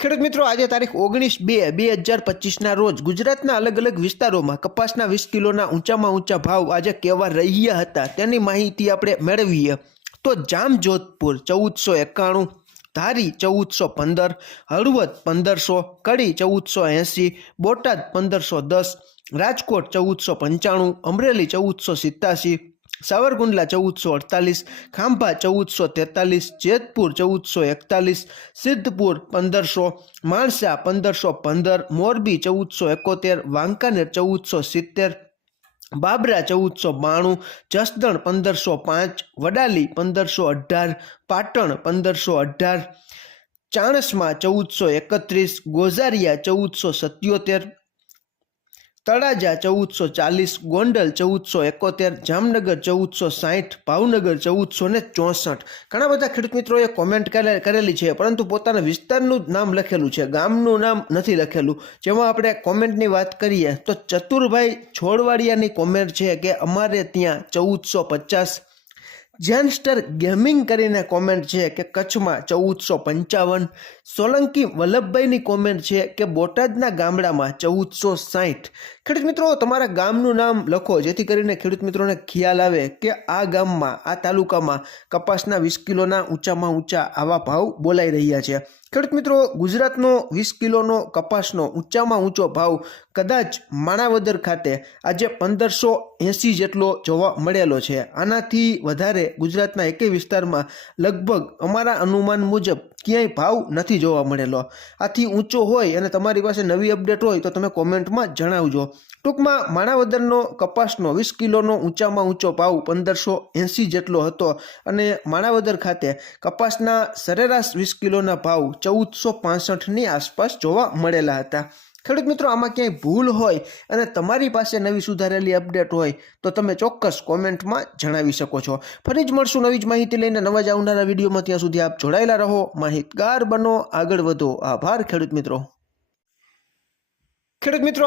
ખેડૂત મિત્રો, આજે તારીખ ઓગણીસ બે બે હજાર પચીસના રોજ ગુજરાતના અલગ અલગ વિસ્તારોમાં કપાસના વીસ કિલોના ઊંચામાં ઊંચા ભાવ આજે કેવા રહ્યા હતા. તેની માહિતી આપણે મેળવીએ. તો જામજોધપુર ચૌદસો એકાણું, ધારી ચૌદસો પંદર, હળવદ પંદરસો, કડી ચૌદસો એંસી, બોટાદ પંદરસો દસ, રાજકોટ ચૌદસો પંચાણું, અમરેલી ચૌદસો સિત્તાસી સાવરકુંડલા ચૌદસો અડતાલીસ, ખાંભા ચૌદસો તેતાલીસ, જેતપુર ચૌદસો એકતાલીસ, સિદ્ધપુર પંદરસો, માણસા પંદરસો પંદર, મોરબી ચૌદસો એકોતેર, વાંકાનેર ચૌદસો સિત્તેર, બાબરા ચૌદસો બાણું, જસદણ પંદરસો પાંચ, વડાલી પંદરસો અઢાર, પાટણ પંદરસો અઢાર, ચાણસમાં ચૌદસો એકત્રીસ, ગોઝારિયા ચૌદસો સત્યોતેર તળાજા ચૌદસો ચાલીસ, ગોંડલ ચૌદસો એકોતેર, જામનગર ચૌદસો સાહીઠ ભાવનગર ચૌદસો ને ચોસઠ. ઘણા બધા ખેડૂત મિત્રોએ કોમેન્ટ કરે- કરેલી છે, પરંતુ પોતાના વિસ્તારનું નામ લખેલું છે. ગામનું નામ નથી લખેલું. જેમાં આપણે કોમેન્ટની વાત કરીએ તો ચતુરભાઈ છોડવાડિયાની કોમેન્ટ છે કે અમારે ત્યાં ચૌદસો પચાસ જેનસ્ટર ગેમિંગ કરીને કોમેન્ટ છે કે કચ્છમાં ચૌદસો પંચાવન. સોલંકી વલ્લભભાઈની કોમેન્ટ છે કે બોટાદના ગામડામાં ચૌદસો સાહીઠ ખેડૂત મિત્રો, તમારા ગામનું નામ લખો, જેથી કરીને ખેડૂત મિત્રોને ખ્યાલ આવે કે આ ગામમાં, આ તાલુકામાં કપાસના વીસ કિલોના ઊંચામાં ઊંચા આવા ભાવ બોલાઈ રહ્યા છે. ખેડૂત મિત્રો, ગુજરાતનો વીસ કિલોનો કપાસનો ઊંચામાં ઊંચો ભાવ કદાચ માણાવદર ખાતે આજે પંદરસો એંસી જેટલો જોવા મળેલો છે. આનાથી વધારે ગુજરાતના એકે વિસ્તારમાં લગભગ અમારા અનુમાન મુજબ ક્યાંય ભાવ નથી જોવા મળેલો. આથી ઊંચો હોય અને તમારી પાસે નવી અપડેટ હોય તો તમે કોમેન્ટમાં જણાવજો. ટૂંકમાં માણાવદરનો કપાસનો વીસ કિલોનો ઊંચામાં ઊંચો ભાવ પંદરસો એંસી જેટલો હતો અને માણાવદર ખાતે કપાસના સરેરાશ વીસ કિલોના ભાવ ચૌદસો પાસઠની આસપાસ જોવા મળેલા હતા. ખેડૂત મિત્રો, આમાં ક્યાંય ભૂલ હોય અને તમારી પાસે નવી સુધારેલી અપડેટ હોય, તો તમે ચોક્કસ કોમેન્ટમાં જણાવી શકો છો. ફરી જ મળશું નવી જ માહિતી લઈને. નવા જ આવનારા વિડીયોમાં ત્યાં સુધી આપ જોડાયેલા રહો. માહિતગાર બનો, આગળ વધો. આભાર ખેડૂત મિત્રો. ખેડૂત મિત્રો